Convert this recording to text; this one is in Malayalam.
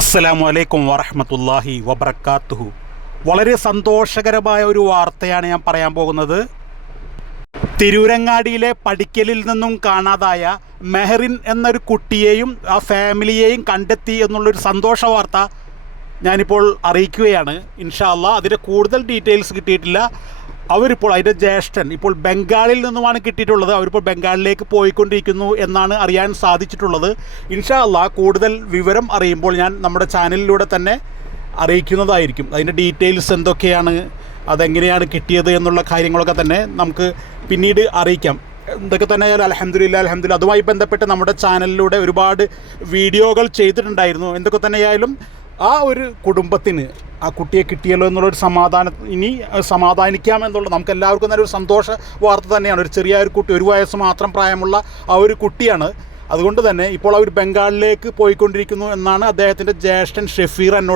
അസ്സലാമു അലൈക്കും വറഹ്മത്തുള്ളാഹി വബറകാതുഹു. വളരെ സന്തോഷകരമായ ഒരു വാർത്തയാണ് ഞാൻ പറയാൻ പോകുന്നത്. തിരൂരങ്ങാടിയിലെ പടിക്കലിൽ നിന്നും കാണാതായ മെഹറിൻ എന്നൊരു കുട്ടിയെയും ആ ഫാമിലിയെയും കണ്ടെത്തി എന്നുള്ളൊരു സന്തോഷ വാർത്ത ഞാനിപ്പോൾ അറിയിക്കുകയാണ്. ഇൻഷാ അല്ലാഹ് അതിൻ്റെ കൂടുതൽ ഡീറ്റെയിൽസ് കിട്ടിയിട്ടില്ല. അവരിപ്പോൾ അതിൻ്റെ ജ്യേഷ്ഠൻ ഇപ്പോൾ ബംഗാളിൽ നിന്നുമാണ് കിട്ടിയിട്ടുള്ളത്. അവരിപ്പോൾ ബംഗാളിലേക്ക് പോയിക്കൊണ്ടിരിക്കുന്നു എന്നാണ് അറിയാൻ സാധിച്ചിട്ടുള്ളത്. ഇൻഷാ അല്ലാഹ് കൂടുതൽ വിവരം അറിയുമ്പോൾ ഞാൻ നമ്മുടെ ചാനലിലൂടെ തന്നെ അറിയിക്കുന്നതായിരിക്കും. അതിൻ്റെ ഡീറ്റെയിൽസ് എന്തൊക്കെയാണ്, അതെങ്ങനെയാണ് കിട്ടിയത് എന്നുള്ള കാര്യങ്ങളൊക്കെ തന്നെ നമുക്ക് പിന്നീട് അറിയിക്കാം. എന്തൊക്കെ തന്നെ അൽഹംദുലില്ലാഹ് അതുമായി ബന്ധപ്പെട്ട് നമ്മുടെ ചാനലിലൂടെ ഒരുപാട് വീഡിയോകൾ ചെയ്തിട്ടുണ്ടായിരുന്നു. എന്തൊക്കെ തന്നെയായാലും ആ ഒരു കുടുംബത്തിന് ആ കുട്ടിയെ കിട്ടിയല്ലോ എന്നുള്ളൊരു ഇനി സമാധാനിക്കാം എന്നുള്ളത് നമുക്ക് എല്ലാവർക്കും തന്നെ ഒരു സന്തോഷ വാർത്ത തന്നെയാണ്. ഒരു ചെറിയ ഒരു കുട്ടി, 1 വയസ്സ് മാത്രം പ്രായമുള്ള ആ ഒരു കുട്ടിയാണ്. അതുകൊണ്ട് തന്നെ ഇപ്പോൾ അവർ ബംഗാളിലേക്ക് പോയിക്കൊണ്ടിരിക്കുന്നു എന്നാണ് അദ്ദേഹത്തിൻ്റെ ജ്യേഷ്ഠൻ ഷെഫീർ എന്നോട്